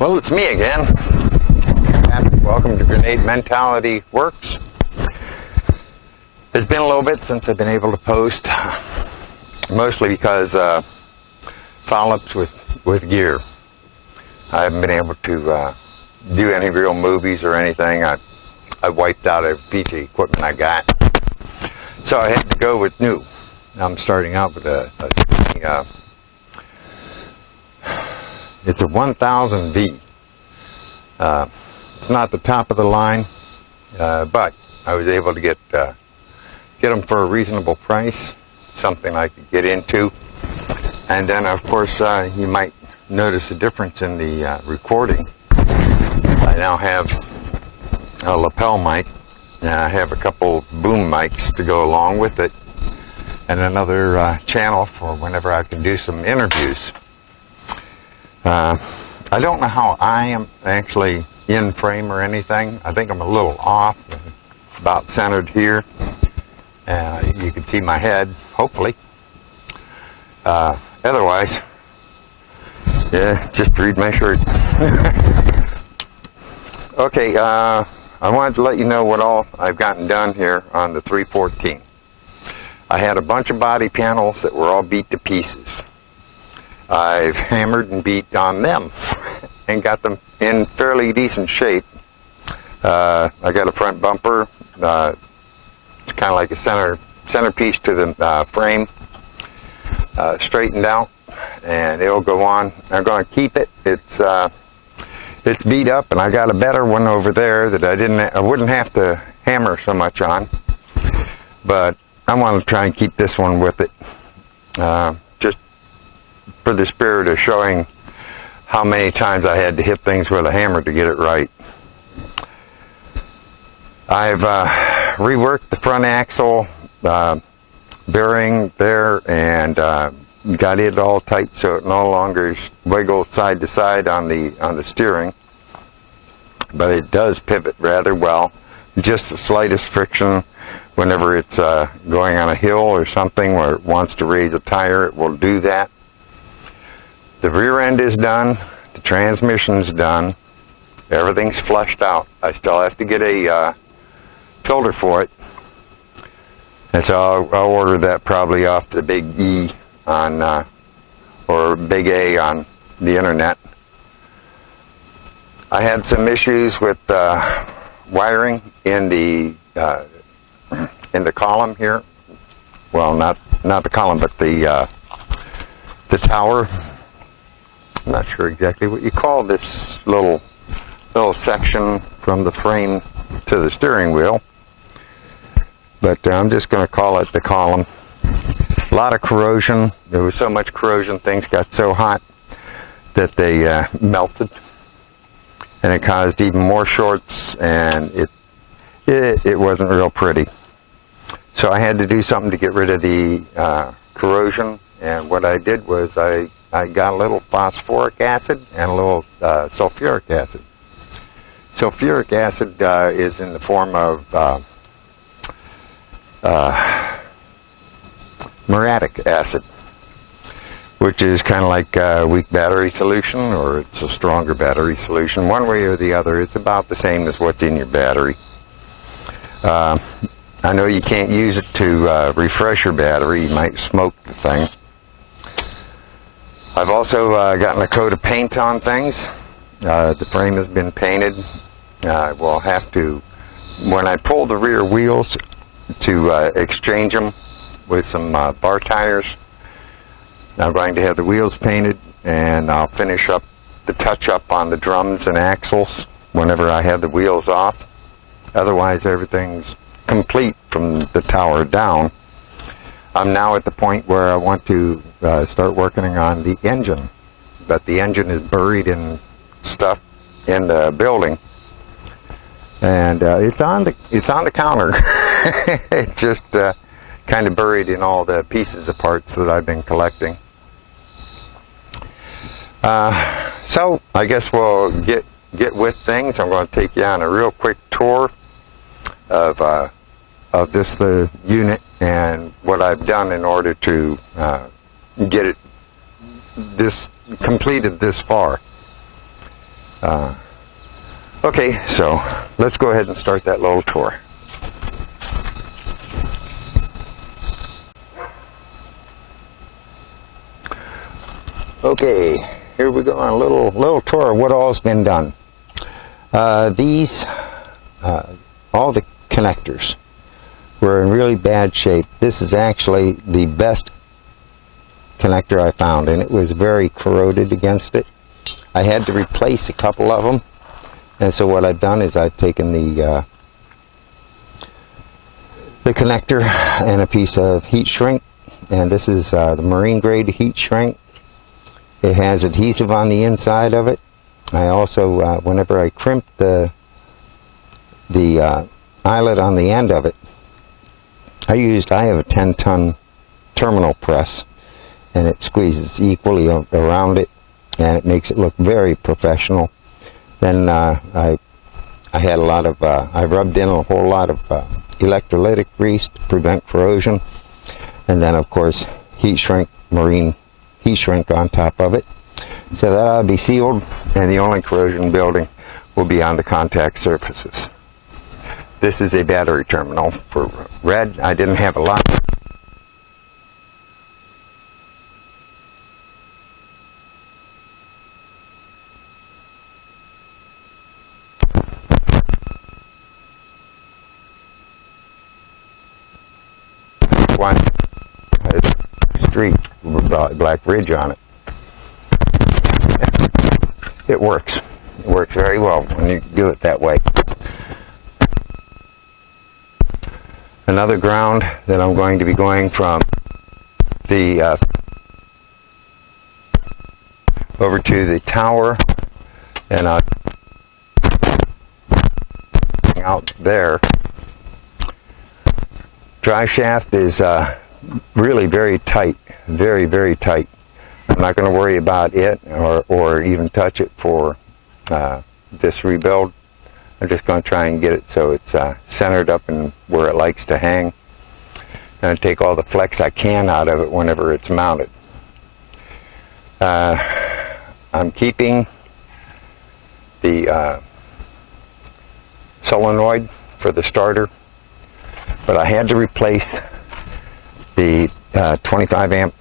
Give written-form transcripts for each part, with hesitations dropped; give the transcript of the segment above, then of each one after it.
Well, it's me again. Welcome to Grenade Mentality Works. It's been a little bit since I've been able to post, mostly because follow-ups with gear. I haven't been able to do any real movies or anything. I wiped out every piece of equipment I got, so I had to go with new. I'm starting out with it's a 1000V. It's not the top of the line, but I was able to get them for a reasonable price, something I could get into. And then, of course, you might notice a difference in the recording. I now have a lapel mic, and I have a couple boom mics to go along with it, and another channel for whenever I can do some interviews. I don't know how I am actually in frame or anything. I think I'm a little off, about centered here. You can see my head, hopefully. Otherwise, yeah, just read my shirt. Okay, I wanted to let you know what all I've gotten done here on the 314. I had a bunch of body panels that were all beat to pieces. I've hammered and beat on them and got them in fairly decent shape. I got a front bumper. It's kind of like a centerpiece to the frame, straightened out, and it'll go on. I'm going to keep it. It's beat up, and I got a better one over there that I wouldn't have to hammer so much on. But I want to try and keep this one with it, just for the spirit of showing how many times I had to hit things with a hammer to get it right. I've reworked the front axle bearing there and got it all tight so it no longer wiggles side to side on the steering, but it does pivot rather well. Just the slightest friction whenever it's going on a hill or something where it wants to raise a tire, it will do that. The rear end is done, the transmission's done, everything's flushed out. I still have to get a filter for it, and so I'll order that probably off the Big E on, or Big A on the internet. I had some issues with wiring in the column here. Well, not the column, but the tower. I'm not sure exactly what you call this little section from the frame to the steering wheel, but I'm just going to call it the column. A lot of corrosion. There was so much corrosion, things got so hot that they melted, and it caused even more shorts, and it wasn't real pretty. So I had to do something to get rid of the corrosion, and what I did was I got a little phosphoric acid and a little sulfuric acid. Sulfuric acid is in the form of muriatic acid, which is kind of like a weak battery solution, or it's a stronger battery solution. One way or the other, it's about the same as what's in your battery. I know you can't use it to refresh your battery. You might smoke the thing. I've also gotten a coat of paint on things. The frame has been painted. I will have to, when I pull the rear wheels, to exchange them with some bar tires. I'm going to have the wheels painted, and I'll finish up the touch-up on the drums and axles whenever I have the wheels off. Otherwise, everything's complete from the tower down. I'm now at the point where I want to start working on the engine, but the engine is buried in stuff in the building, and it's on the counter. It's just kind of buried in all the pieces of parts that I've been collecting. So I guess we'll get with things. I'm going to take you on a real quick tour of this unit and what I've done in order to get it completed this far. Okay, so let's go ahead and start that little tour. Okay, here we go on a little tour of what all's been done. All the connectors were in really bad shape. This is actually the best connector I found, and it was very corroded against it. I had to replace a couple of them, and so what I've done is I've taken the connector and a piece of heat shrink, and this is the marine grade heat shrink. It has adhesive on the inside of it. I also, whenever I crimp the eyelet on the end of it, I have a 10-ton terminal press, and it squeezes equally around it, and it makes it look very professional. Then I had I rubbed in a whole lot of electrolytic grease to prevent corrosion, and then of course marine heat shrink on top of it. So that'll be sealed, and the only corrosion building will be on the contact surfaces. This is a battery terminal for red. I didn't have a lot. One street with a black ridge on it. It works. It works very well when you do it that way. Another ground that I'm going to be going from the over to the tower, and out there. Drive shaft is really very tight, very, very tight. I'm not going to worry about it or even touch it for this rebuild. I'm just going to try and get it so it's centered up and where it likes to hang. And take all the flex I can out of it whenever it's mounted. I'm keeping the solenoid for the starter, but I had to replace the 25 amp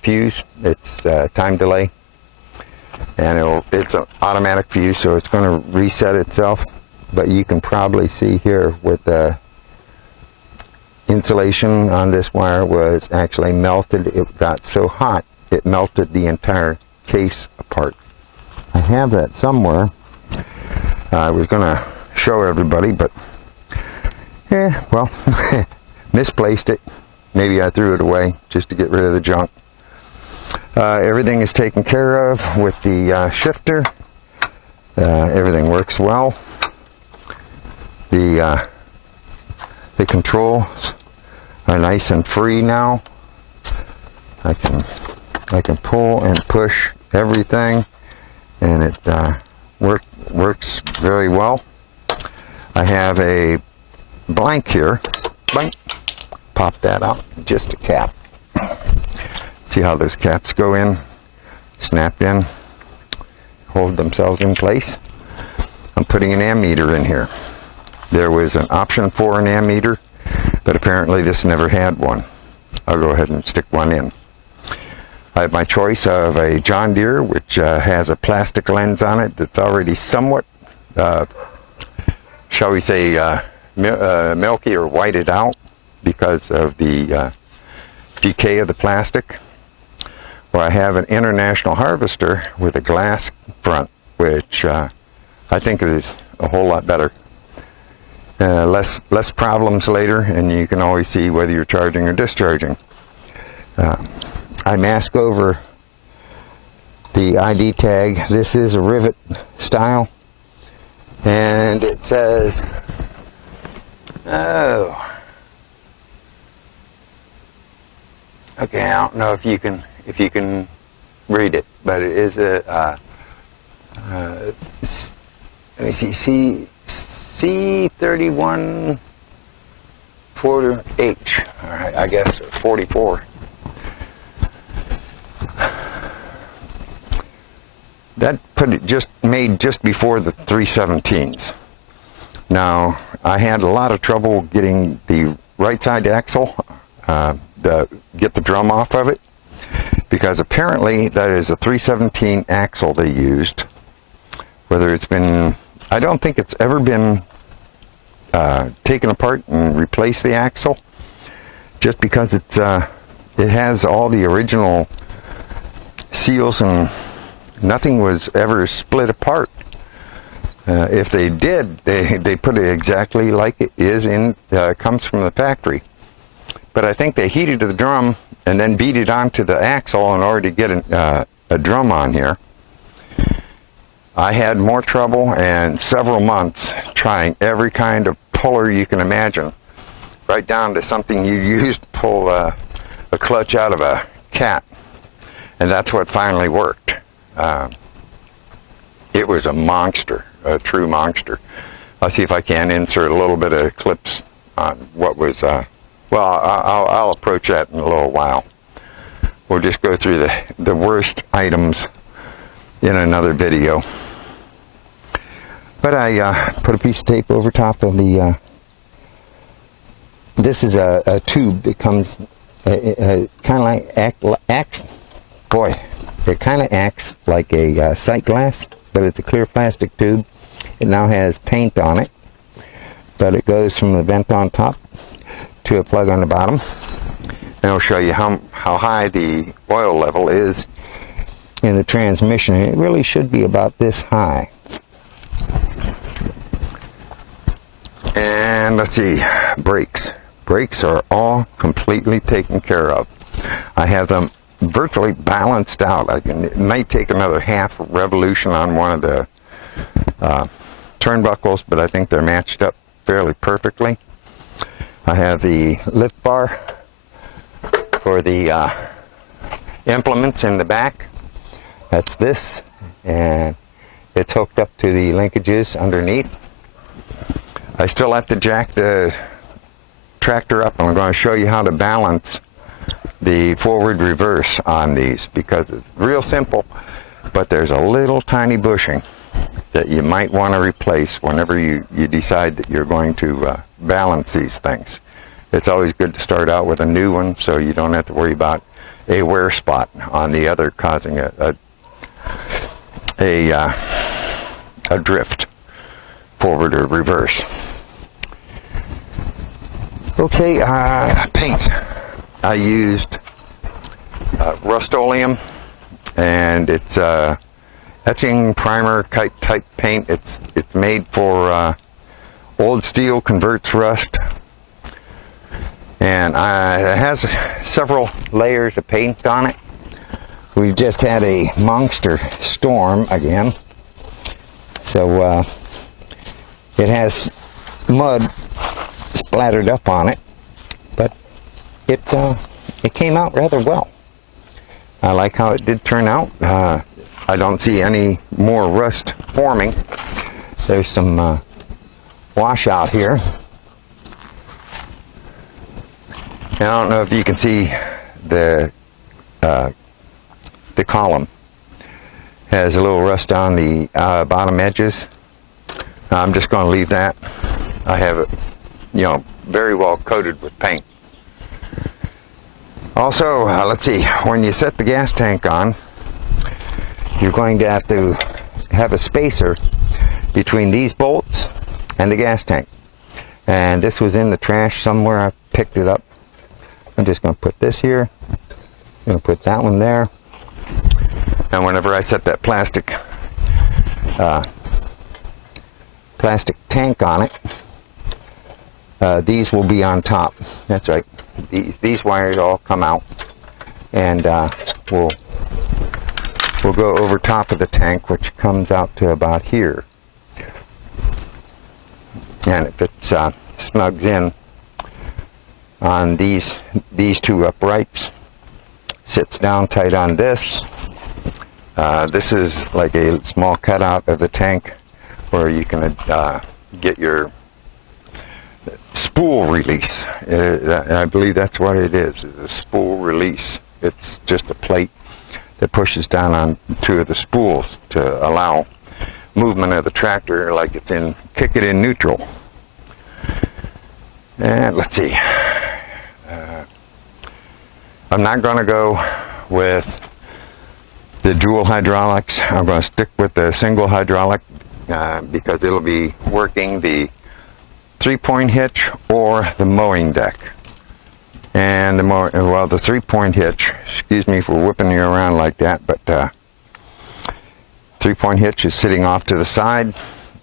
fuse. It's time delay, and it's an automatic fuse, so it's going to reset itself. But you can probably see here with the insulation on this wire was actually melted. It got so hot it melted the entire case apart. I have that somewhere. I was going to show everybody, but well, misplaced it. Maybe I threw it away just to get rid of the junk. Everything is taken care of with the shifter. Everything works well. The controls are nice and free now. I can pull and push everything, and it works very well. I have a blank here. Blank. Pop that out. Just a cap. See how those caps go in, snap in, hold themselves in place. I'm putting an ammeter in here. There was an option for an ammeter, but apparently this never had one. I'll go ahead and stick one in. I have my choice of a John Deere, which has a plastic lens on it that's already somewhat, shall we say, milky or whited out because of the decay of the plastic. Or I have an International Harvester with a glass front, which I think is a whole lot better. Less problems later, and you can always see whether you're charging or discharging. I mask over the ID tag. This is a rivet style, and it says, oh, okay, I don't know if you can read it, but it is a let me see, C31 4H, all right, I guess, or 44. that put it made just before the 317s. Now, I had a lot of trouble getting the right side axle, get the drum off of it, because apparently that is a 317 axle they used. Whether it's been, I don't think it's ever been taken apart and replaced the axle, just because it has all the original seals and nothing was ever split apart. If they did, they put it exactly like it is comes from the factory. But I think they heated the drum and then beat it onto the axle in order to get a drum on here. I had more trouble and several months trying every kind of puller you can imagine, right down to something you use to pull a clutch out of a cat, and that's what finally worked. It was a monster, a true monster. I'll see if I can insert a little bit of clips on what was, well, I'll approach that in a little while. We'll just go through the worst items in another video. But I put a piece of tape over top of the, this is a tube that comes, kind of like, it kind of acts like a sight glass, but it's a clear plastic tube. It now has paint on it, but it goes from the vent on top to a plug on the bottom. And I'll show you how high the oil level is in the transmission. It really should be about this high. And let's see, brakes. Brakes are all completely taken care of. I have them virtually balanced out. It might take another half revolution on one of the turnbuckles, but I think they're matched up fairly perfectly. I have the lift bar for the implements in the back. That's this, and it's hooked up to the linkages underneath. I still have to jack the tractor up, and I'm going to show you how to balance the forward reverse on these, because it's real simple, but there's a little tiny bushing that you might want to replace whenever you decide that you're going to balance these things. It's always good to start out with a new one so you don't have to worry about a wear spot on the other causing a drift, forward or reverse. Okay, paint. I used Rust-Oleum, and it's etching primer type paint. It's made for old steel, converts rust, and it has several layers of paint on it. We've just had a monster storm again, so it has mud splattered up on it, but it came out rather well. I like how it did turn out. I don't see any more rust forming. There's some washout here. And I don't know if you can see the column has a little rust on the bottom edges. I'm just going to leave that. I have it, very well coated with paint. Also, let's see, when you set the gas tank on, you're going to have a spacer between these bolts and the gas tank. And this was in the trash somewhere. I picked it up. I'm just going to put this here. I'm going to put that one there. And whenever I set that plastic tank on it, these will be on top. That's right. These wires all come out, and we'll go over top of the tank, which comes out to about here. And if it snugs in on these two uprights, sits down tight on this. This is like a small cutout of the tank where you can get your spool release. I believe that's what it is, a spool release. It's just a plate that pushes down on two of the spools to allow movement of the tractor like it's in, kick it in neutral. And let's see. I'm not going to go with the dual hydraulics. I'm going to stick with the single hydraulic because it'll be working the 3-point hitch or the mowing deck. And the 3-point hitch, excuse me for whipping you around like that, but 3-point hitch is sitting off to the side.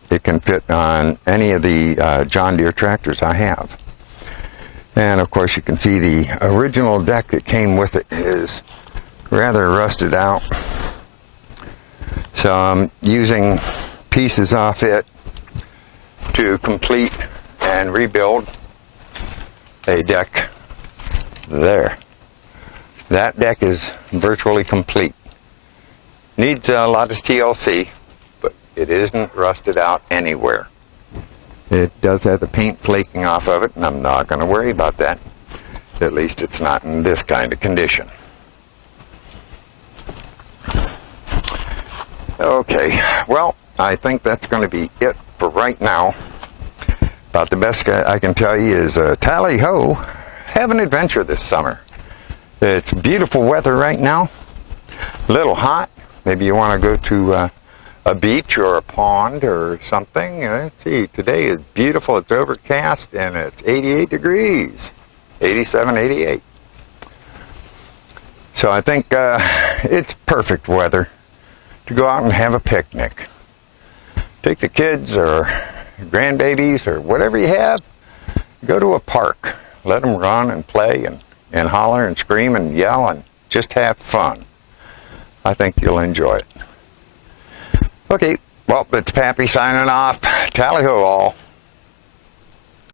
It can fit on any of the John Deere tractors I have. And of course you can see the original deck that came with it is rather rusted out. So I'm using pieces off it to complete and rebuild a deck there. That deck is virtually complete. Needs a lot of TLC, but it isn't rusted out anywhere. It does have the paint flaking off of it, and I'm not going to worry about that. At least it's not in this kind of condition. Okay, well, I think that's going to be it for right now. About the best I can tell you is tally-ho, have an adventure this summer. It's beautiful weather right now, a little hot. Maybe you want to go to a beach or a pond or something. Let's see, today is beautiful. It's overcast and it's 88 degrees, 87, 88. So I think it's perfect weather to go out and have a picnic. Take the kids or grandbabies or whatever you have, go to a park. Let them run and play and holler and scream and yell and just have fun. I think you'll enjoy it. Okay, well, it's Pappy signing off. Tally-ho all.